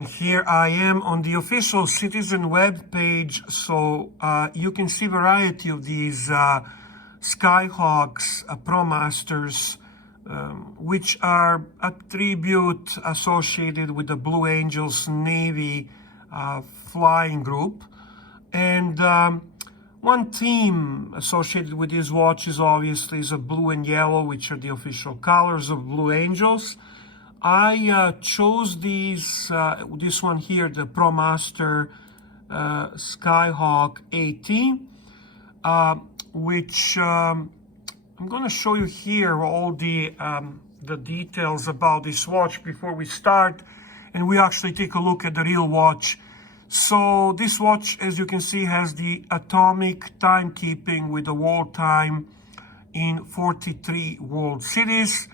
Here I am on the official Citizen web page, so you can see variety of these Skyhawks Promasters, which are a tribute associated with the Blue Angels Navy flying group. And one theme associated with these watches obviously is a blue and yellow, which are the official colors of Blue Angels. I chose this one here, the Promaster Skyhawk A-T, which I'm going to show you here all the details about this watch before we start, and we actually take a look at the real watch. So this watch, as you can see, has the atomic timekeeping with the world time in 43 world cities.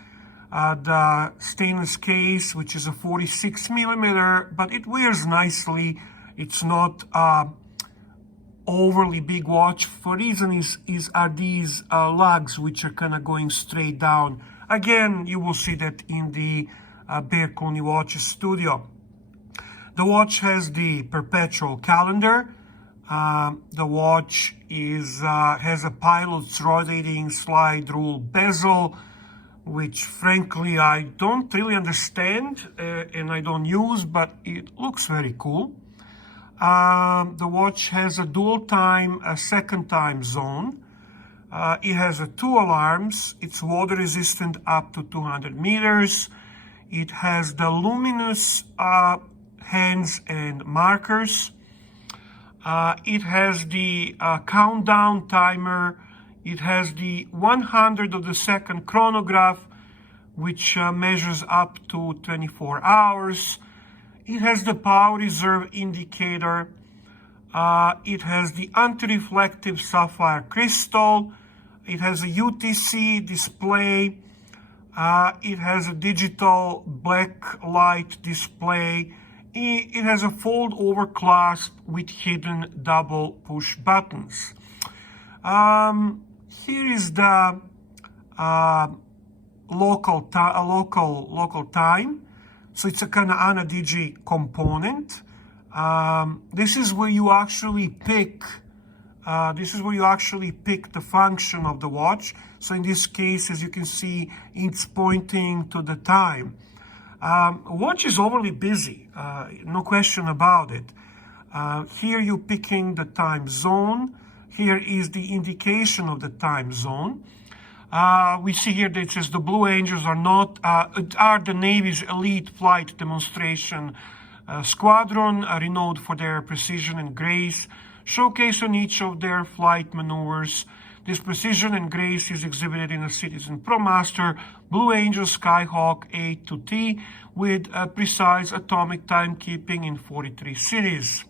The stainless case, which is a 46 millimeter, but it wears nicely. It's not overly big watch. For reason are these lugs, which are kind of going straight down. Again, you will see that in the Clooney Watches studio. The watch has the Perpetual Calendar. The watch has a pilot's rotating slide rule bezel, which frankly I don't really understand and I don't use, but it looks very cool. The watch has a dual time, a second time zone. It has 2 alarms. It's water resistant up to 200 meters. It has the luminous hands and markers. It has the countdown timer. It has the 100 of the second chronograph, which measures up to 24 hours. It has the power reserve indicator. It has the anti-reflective sapphire crystal. It has a UTC display. It has a digital black light display. It has a fold over clasp with hidden double push buttons. Here is the local time. So it's a kind of ana-digi component. This is where you actually pick. The function of the watch. So in this case, as you can see, it's pointing to the time. Watch is overly busy, no question about it. Here you're picking the time zone. Here is the indication of the time zone. We see here that it says the Blue Angels are the Navy's elite flight demonstration squadron, renowned for their precision and grace, showcased on each of their flight maneuvers. This precision and grace is exhibited in a Citizen Promaster Blue Angel Skyhawk A-T with precise atomic timekeeping in 43 cities.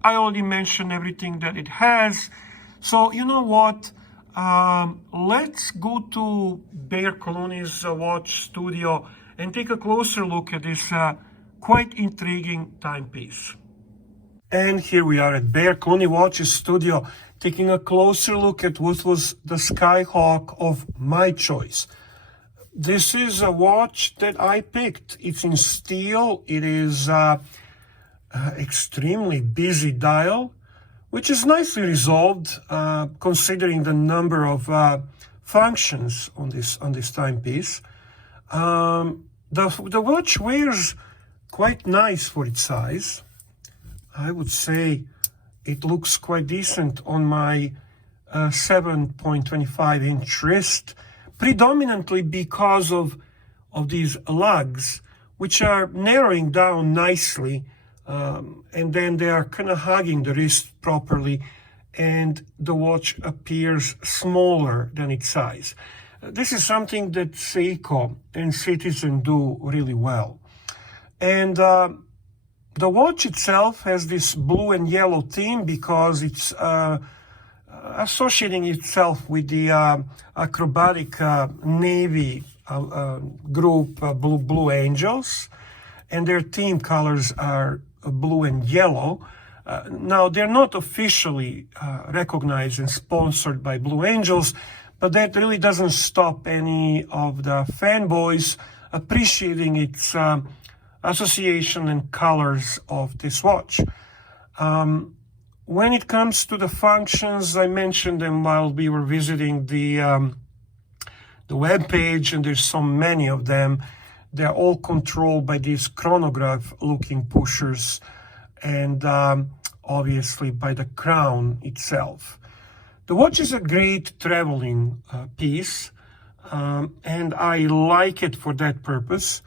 I already mentioned everything that it has. So you know what? Let's go to Clooney's watch studio and take a closer look at this quite intriguing timepiece. And here we are at Clooney Watches studio, taking a closer look at what was the Skyhawk of my choice. This is a watch that I picked. It's in steel. It is extremely busy dial, which is nicely resolved considering the number of functions on this timepiece. The watch wears quite nice for its size. I would say it looks quite decent on my 7.25 inch wrist, predominantly because of these lugs, which are narrowing down nicely, and then they are kind of hugging the wrist properly, and the watch appears smaller than its size. This is something that Seiko and Citizen do really well. And the watch itself has this blue and yellow theme because it's associating itself with the acrobatic Navy group Blue Angels, and their theme colors are blue and yellow. Now, they're not officially recognized and sponsored by Blue Angels, but that really doesn't stop any of the fanboys appreciating its association and colors of this watch. When it comes to the functions, I mentioned them while we were visiting the web page, and there's so many of them. They're all controlled by these chronograph-looking pushers, and obviously by the crown itself. The watch is a great traveling piece, and I like it for that purpose.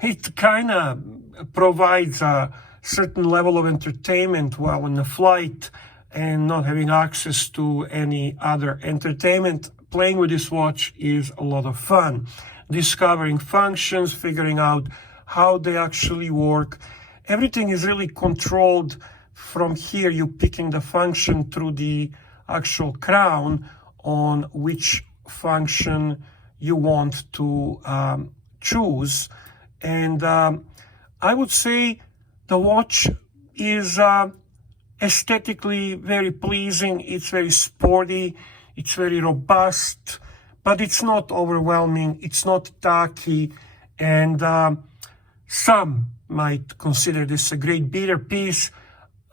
It kind of provides a certain level of entertainment while in the flight and not having access to any other entertainment. Playing with this watch is a lot of fun. Discovering functions, figuring out how they actually work. Everything is really controlled from here. You picking the function through the actual crown on which function you want to choose. And I would say the watch is aesthetically very pleasing. It's very sporty. It's very robust, but it's not overwhelming. It's not tacky. And some might consider this a great beater piece.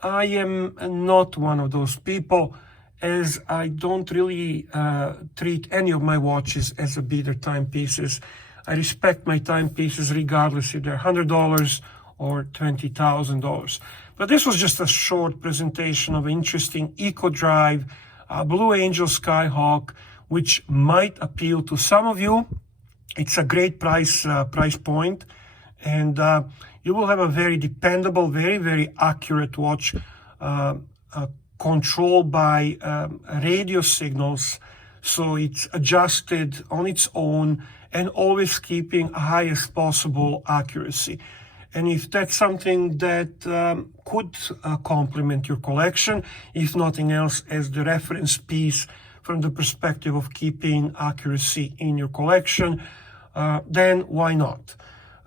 I am not one of those people, as I don't really treat any of my watches as a beater timepieces. I respect my timepieces regardless if they're $100 or $20,000. But this was just a short presentation of interesting Eco Drive Blue Angel Skyhawk, which might appeal to some of you. It's a great price point, and you will have a very dependable, very, very accurate watch controlled by radio signals, so it's adjusted on its own and always keeping highest possible accuracy. And if that's something that could complement your collection, if nothing else, as the reference piece from the perspective of keeping accuracy in your collection, then why not?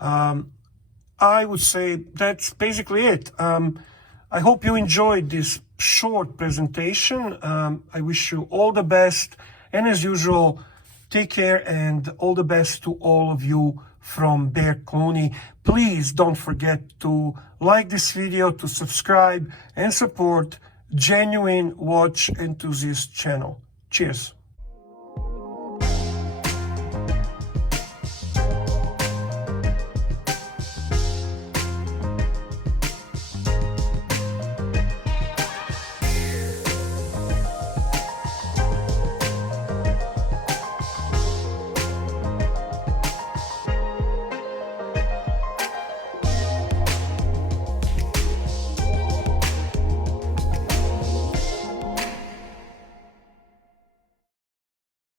I would say that's basically it. I hope you enjoyed this short presentation. I wish you all the best. And as usual, take care, and all the best to all of you from Bear Clooney. Please don't forget to like this video, to subscribe and support Genuine Watch Enthusiast channel. Cheers.